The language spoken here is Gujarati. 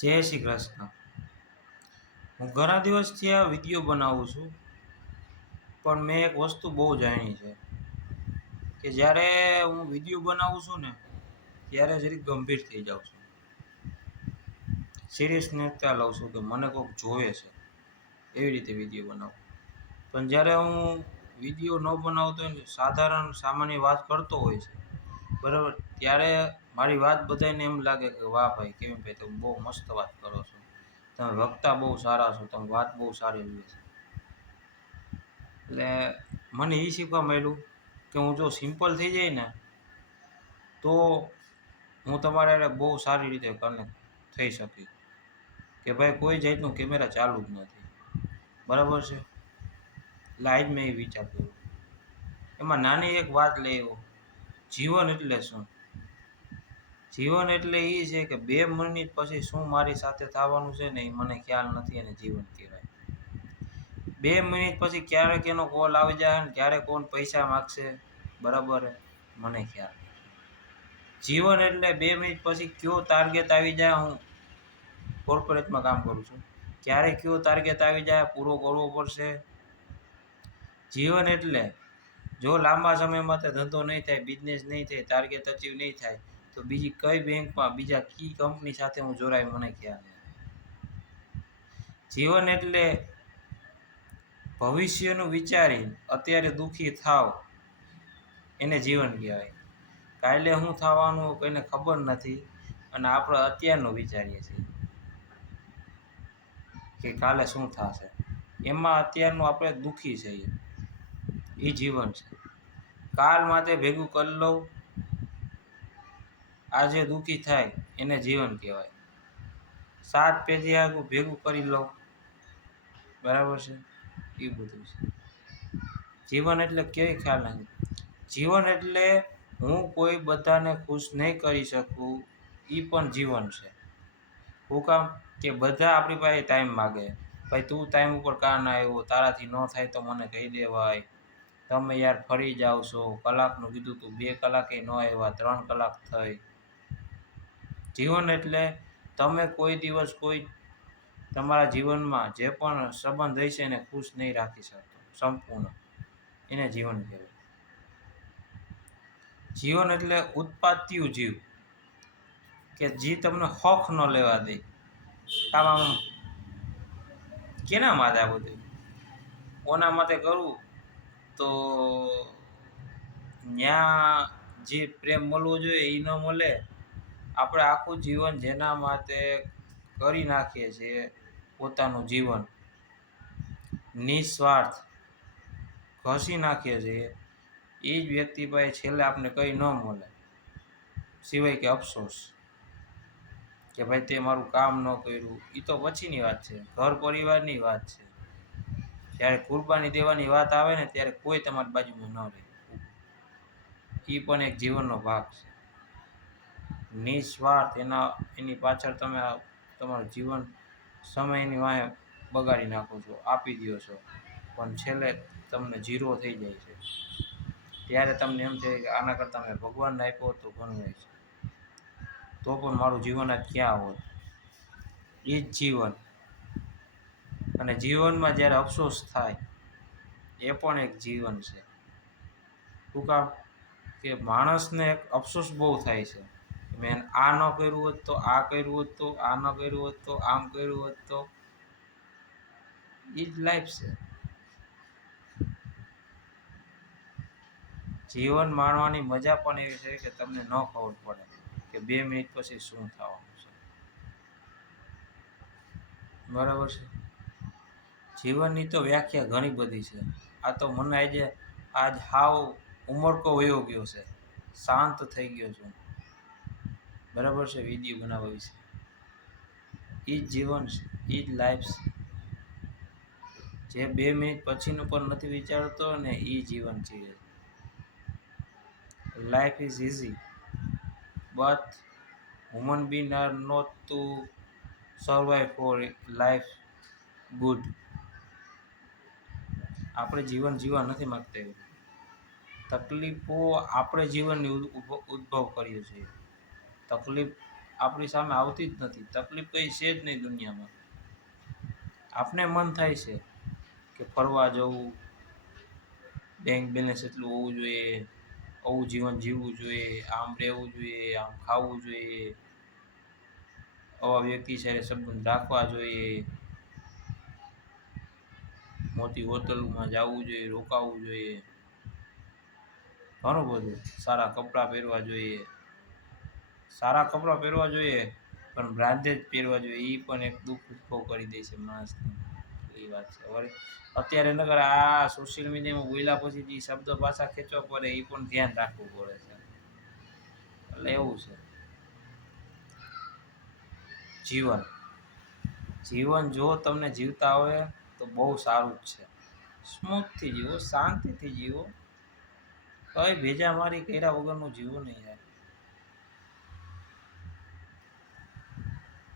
જય શ્રી કૃષ્ણ. હું ઘણા દિવસથી આ વિડીયો બનાવું છું, પણ મેં એક વસ્તુ બહુ જાણી છે કે જ્યારે હું વિડીયો બનાવું છું ને ત્યારે જરીક ગંભીર થઈ જાઉં છું, સિરિયસનેસતા લઉં છું કે મને કોઈક જોવે છે એવી રીતે વિડીયો બનાવું. પણ જ્યારે હું વિડીયો ન બનાવતો હોય ને સાધારણ સામાન્ય વાત કરતો હોય છે બરાબર, ત્યારે મારી વાત બધાને એમ લાગે કે વાહ ભાઈ કેવીનભાઈ તમે બહુ મસ્ત વાત કરો છો, તમે વક્તા બહુ સારા છો, તમે વાત બહુ સારી લે છે. એટલે મને એ શીખવા મળ્યું કે હું જો સિમ્પલ થઈ જાય ને તો હું તમારે બહુ સારી રીતે કનેક્ટ થઈ શકી. કે ભાઈ કોઈ જાતનું કેમેરા ચાલુ જ નથી, બરાબર છે. લાઈવ મેં એ વિચાર કર્યો. એમાં નાની એક વાત લઈ આવ્યો, જીવન એટલે શું? જીવન એટલે એ છે કે 2 મિનિટ પછી શું મારી સાથે થવાનું છે ને એ મને ખ્યાલ નથી, અને જીવન કહેવાય. 2 મિનિટ પછી ક્યારેક એનો કોલ આવી જાય ને ક્યારેક કોણ પૈસા માગશે, બરાબર મને ખ્યાલ. જીવન એટલે 2 મિનિટ પછી કયો ટાર્ગેટ આવી જાય. હું કોર્પોરેટમાં કામ કરું છું, ક્યારે કયો ટાર્ગેટ આવી જાય પૂરો કરવો પડશે. જીવન એટલે જો લાંબા સમય માટે ધંધો નહીં થાય, બિઝનેસ નહીં થાય, ટાર્ગેટ અચીવ નહીં થાય તો બીજી કઈ બેંકમાં બીજા કી કંપની સાથે હું જોડાય મને ખ્યાલ નહીં. જીવન એટલે ભવિષ્યનું વિચારી અત્યારે દુઃખી થાવ એને જીવન કહેવાય. કાલે શું થવાનું કોઈને ખબર નથી અને આપણે અત્યારનું વિચારીએ છીએ કે કાલે શું થશે, એમાં અત્યારનું આપણે દુઃખી છીએ. એ જીવન છે. કાલ માટે ભેગું કરી લઉં, આજે દુઃખી થાય એને જીવન કહેવાય. 7 પેઢી આગું ભેગું કરી લઉં, બરાબર છે. એ બધું છે જીવન. એટલે કેવી ખ્યાલ નથી. જીવન એટલે હું કોઈ બધાને ખુશ નહીં કરી શકું એ પણ જીવન છે. શું કામ કે બધા આપણી પાસે ટાઈમ માગે, ભાઈ તું ટાઈમ ઉપર કાં ના આવ્યો, તારાથી ન થાય તો મને કહી દેવાય, તમે યાર ફરી જાઓ છો, કલાકનું કીધું તું 2 કલાકે ન આવ્યા, 3 કલાક થઈ. જીવન એટલે તમે કોઈ દિવસ કોઈ તમારા જીવનમાં જે પણ સંબંધ હશે એને ખુશ નહીં રાખી શકતો સંપૂર્ણ, એને જીવન કહેવાય. જીવન એટલે ઉત્પાત્યું જીવ કે જે તમને હખ ન લેવા દે. આમ કેના માટે આ બધું? કોના માટે કરવું? તો ત્યાં જે પ્રેમ મળવો જોઈએ એ ન મળે. આપણે આખું જીવન જેના માટે કરી નાખીએ છીએ, પોતાનું જીવન નિસ્વાર્થ ઘસી નાખીએ છીએ, એ જ વ્યક્તિ પાસે છેલ્લે આપણે કંઈ ન મળે સિવાય કે અફસોસ કે ભાઈ તે મારું કામ ન કર્યું. એ તો પછીની વાત છે, ઘર પરિવારની વાત છે. જ્યારે કુરબાની દેવાની વાત આવે ને ત્યારે કોઈ તમારી બાજુમાં ન રહે. એ પણ એક જીવનનો ભાગ છે. નિસ્વાર્થ એની પાછળ તમે તમારું જીવન સમયની વાંહે બગાડી નાખો છો, આપી દો છો, પણ છેલ્લે તમને 0 થઈ જાય છે. ત્યારે તમને એમ થાય કે આના કરતાં મેં ભગવાનને આપ્યો તો ઘણું હોય છે, તો પણ મારું જીવન આજ ક્યાં હોત. એ જ જીવન. અને જીવનમાં જ્યારે અફસોસ થાય એ પણ એક જીવન છે. શું કામ કે માણસને એક અફસોસ બહુ થાય છે, મેં આ ન કર્યું હોત તો, આ કર્યું હોત તો, આ ન કર્યું હોત તો, આમ કર્યું હોત તો. એ જ લાઈફ છે. જીવન માણવાની મજા પણ એવી છે કે તમને ન ખબર પડે કે 2 મિનિટ પછી શું થવાનું છે, બરાબર છે. જીવનની તો વ્યાખ્યા ઘણી બધી છે. આ તો મને આજ હાવ ઉમરકો વયો ગયો છે, શાંત થઈ ગયો છું, બરાબર છે. વિડીયો બનાવવા વિશે એ જ જીવન છે, એ જ લાઈફ છે. જે 2 મિનિટ પછીનું પણ નથી વિચારતો ને એ જીવન છે. Life is easy, but human beings are not to survive for life good. આપણે જીવન જીવવા નથી માગતા. તકલીફો આપણે જીવનની ઉદ્ભવ કરીએ છીએ. તકલીફ આપણી સામે આવતી જ નથી. તકલીફ કંઈ છે જ નહીં દુનિયામાં. આપને મન થાય છે કે ફરવા જવું, બેંક બેલેન્સ એટલું હોવું જોઈએ, આવું જીવન જીવવું જોઈએ, આમ રહેવું જોઈએ, આમ ખાવું જોઈએ, આવા વ્યક્તિ સાથે સંબંધ રાખવા જોઈએ, મોટી હોટલોમાં જવું જોઈએ, રોકાવું જોઈએ, ઘણું બધું, સારા કપડાં પહેરવા જોઈએ. સારા કપડાં પહેરવા જોઈએ પણ બ્રાન્ડેડ પહેરવા જોઈએ. એ પણ એક દુઃખ ઉભો કરી દે છે માણસને. એ વાત છે. વળી અત્યારે નકર આ સોશિયલ મીડિયામાં બોલ્યા પછી જે શબ્દ પાછા ખેંચવા પડે એ પણ ધ્યાન રાખવું પડે છે. એટલે એવું છે. જીવન જીવન જો તમને જીવતા આવે તો બહુ સારું જ છે. સ્મૂથથી જીવો, શાંતિથી જીવો, કંઈ ભેજા મારી કર્યા વગરનું જીવો નહીં યાર.